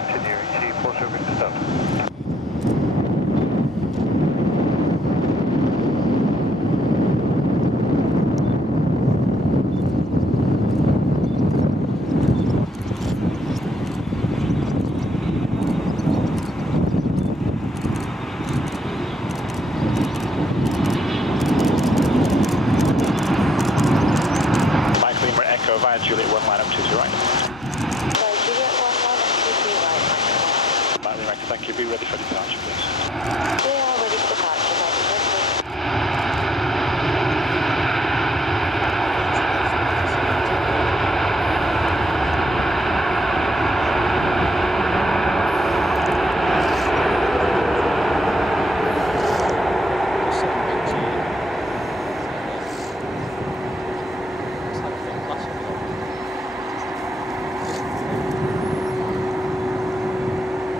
Engineering G4 serving to start. Via Juliet 1 line up 22 right. Juliet 1 line up 23 right. Lightly right, thank you. Be ready for departure, please. We are ready for departure, thank you.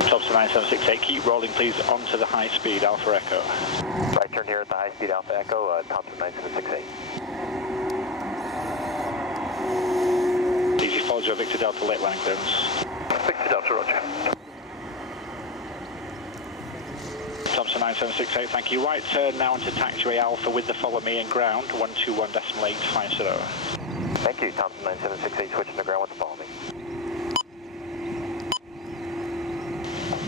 Thomson 9768, keep rolling please onto the high speed Alpha Echo. Right turn here at the high speed Alpha Echo, Thomson 9768. Easy follow to Victor Delta late landing clearance. Victor Delta, roger. Thomson 9768, thank you. Right turn now onto taxiway Alpha with the follow me and ground, 121.850. Thank you, Thomson 9768, switching to ground with the follow me.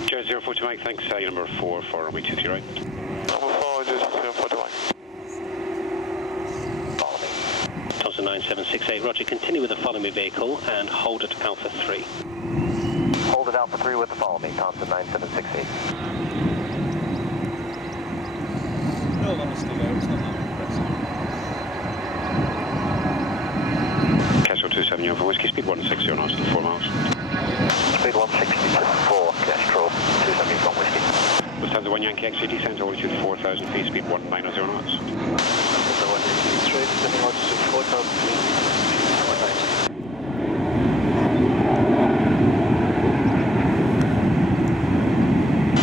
Joe 040 Mike, thanks. Number 4 for runway 23 right. Number 4, just 040 Mike. Follow me. Thomson 9768, roger, continue with the follow me vehicle and hold at Alpha 3. Hold at Alpha 3 with the follow me, Thomson 9768. No, honestly though, it's not that impressive. Castle 27, you're for whiskey speed 160 knots to 4 miles. Speed 160 to 4, Castro 270 from whiskey. Lufthansa 1 Yankee X-ray descends altitude 4,000 feet, speed 190 knots. Lufthansa 1 Yankee X-ray descending altitude 4,000 feet,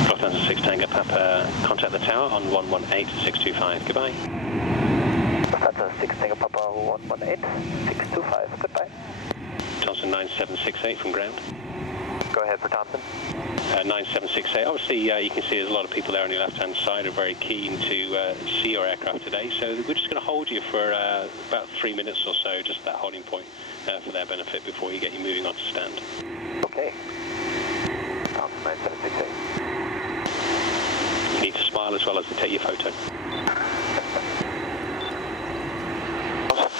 190. Lufthansa 6 Tango Papa, contact the tower on 118625, goodbye. Lufthansa 6 Tango Papa 118625, goodbye. Thomson 9768 from ground. Go ahead for Thomson. 9768, obviously you can see there's a lot of people there on your left hand side who are very keen to see your aircraft today, so we're just going to hold you for about 3 minutes or so, just that holding point for their benefit before you get you moving on to stand. Okay. Thomson 9768. You need to smile as well as to take your photo.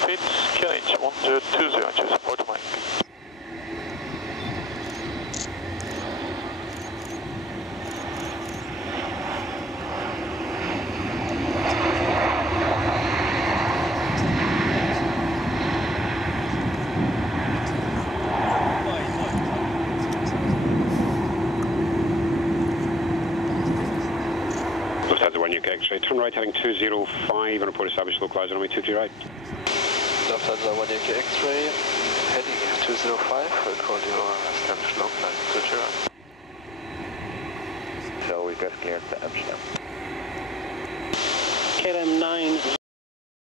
Feet, QNH 1020, choose support Mike. Lufthansa 1 UK X-ray, turn right heading 205 and report established localized runway 23 right. Lufthansa 1 UK X-ray, heading 205, we'll call you established localized 23 right. So we got cleared to Amsterdam. KLM